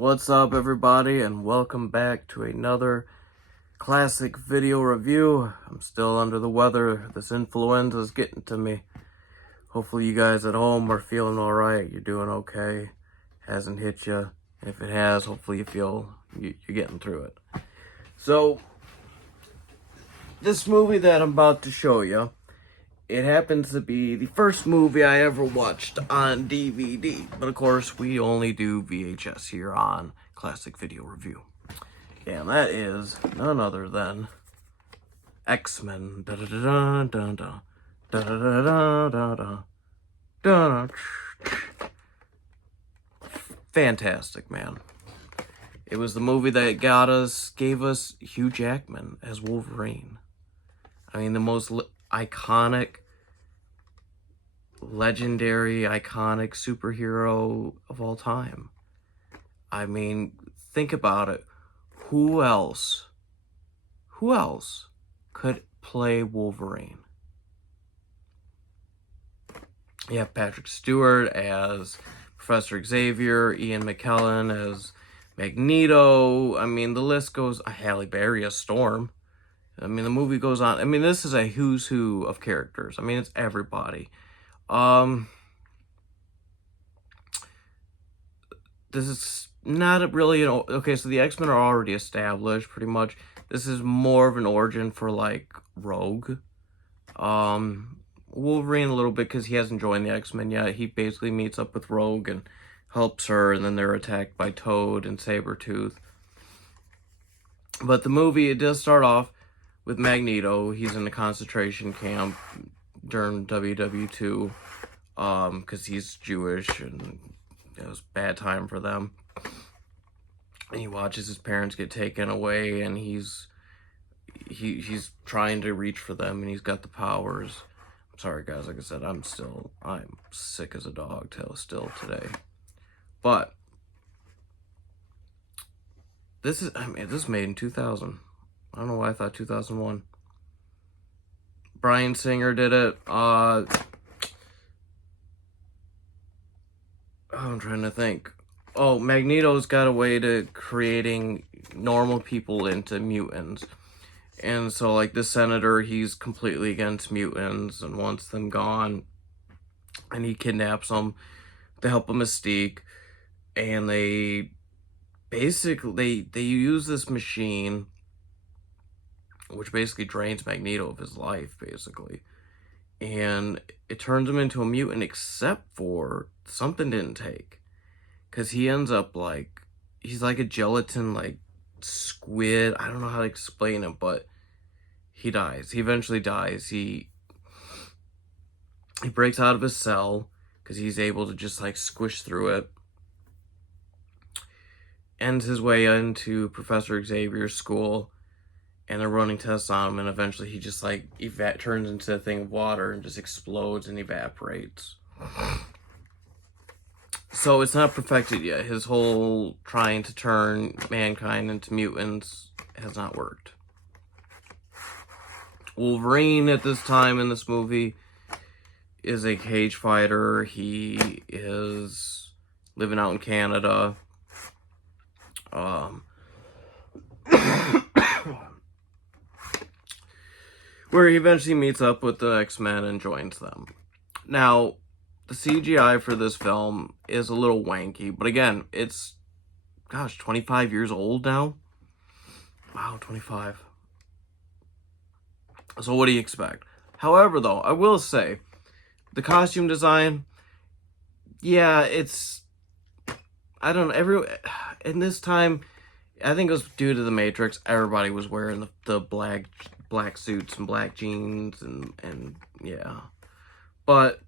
What's up, everybody, and welcome back to another classic video review. I'm still under the weather. This influenza is getting to me. Hopefully you guys at home are feeling alright. You're doing okay. Hasn't hit you. If it has, hopefully you feel you're getting through it. So, this movie that I'm about to show you, it happens to be the first movie I ever watched on DVD. But of course, we only do VHS here on Classic Video Review. And that is none other than X-Men. Fantastic, man. It was the movie that gave us Hugh Jackman as Wolverine. I mean, the most iconic, legendary, iconic superhero of all time. I mean, think about it. Who else could play Wolverine? You have Patrick Stewart as Professor Xavier, Ian McKellen as Magneto. I mean, the list goes. Halle Berry as Storm. I mean, the movie goes on. I mean, this is a who's who of characters. I mean, it's everybody. This is not really okay. So the X-Men are already established, pretty much. This is more of an origin for like Rogue. Wolverine a little bit because he hasn't joined the X-Men yet. He basically meets up with Rogue and helps her, and then they're attacked by Toad and Sabretooth. But the movie, it does start off with Magneto. He's in a concentration camp during WW2 because he's Jewish, and it was a bad time for them. And he watches his parents get taken away, and he's trying to reach for them, and he's got the powers. I'm sorry, guys. Like I said, I'm sick as a dog still today. But this is made in 2000. I don't know why I thought 2001. Bryan Singer did it. I'm trying to think. Oh, Magneto's got a way to creating normal people into mutants. And so, like, the senator, he's completely against mutants and wants them gone. And he kidnaps them to help a Mystique. And they basically, they use this machine, which basically drains Magneto of his life, basically. And it turns him into a mutant, except for something didn't take. Because he ends up like, he's like a gelatin, like, squid. I don't know how to explain it, but he dies. He eventually dies. He breaks out of his cell because he's able to just like squish through it. Ends his way into Professor Xavier's school, and they're running tests on him, and eventually he just like turns into a thing of water and just explodes and evaporates. So it's not perfected yet. His whole trying to turn mankind into mutants has not worked. Wolverine at this time in this movie is a cage fighter. He is living out in Canada. Where he eventually meets up with the X-Men and joins them. Now, the CGI for this film is a little wanky, but again, it's, 25 years old now? Wow, 25. So what do you expect? However, though, I will say, the costume design, yeah, it's, I don't know, in this time, I think it was due to the Matrix, everybody was wearing the black suits and black jeans and yeah. But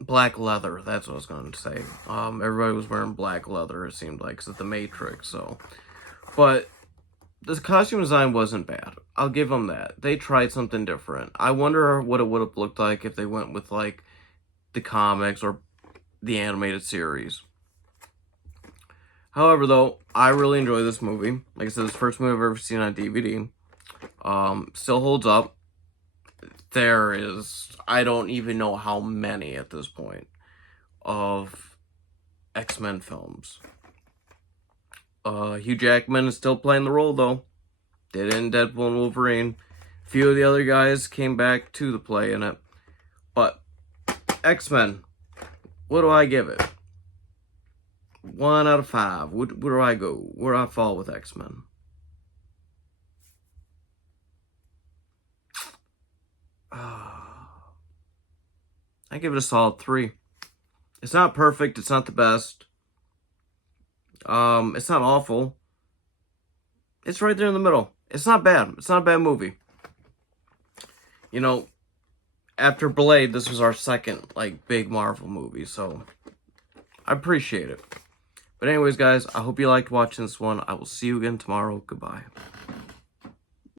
black leather, that's what I was going to say. Everybody was wearing black leather, it seemed like, because of the Matrix, so. But the costume design wasn't bad. I'll give them that. They tried something different. I wonder what it would have looked like if they went with, like, the comics or the animated series. However, though, I really enjoy this movie. Like I said, it's the first movie I've ever seen on DVD. Still holds up. There is, I don't even know how many at this point, of X-Men films. Hugh Jackman is still playing the role, though. Did it in Deadpool and Wolverine. A few of the other guys came back to the play in it. But X-Men, what do I give it? 1 out of 5. Where do I go? Where do I fall with X-Men? I give it a solid 3. It's not perfect. It's not the best. It's not awful. It's right there in the middle. It's not bad. It's not a bad movie. You know, after Blade, this was our second, like, big Marvel movie, so I appreciate it. But anyways, guys, I hope you liked watching this one. I will see you again tomorrow. Goodbye.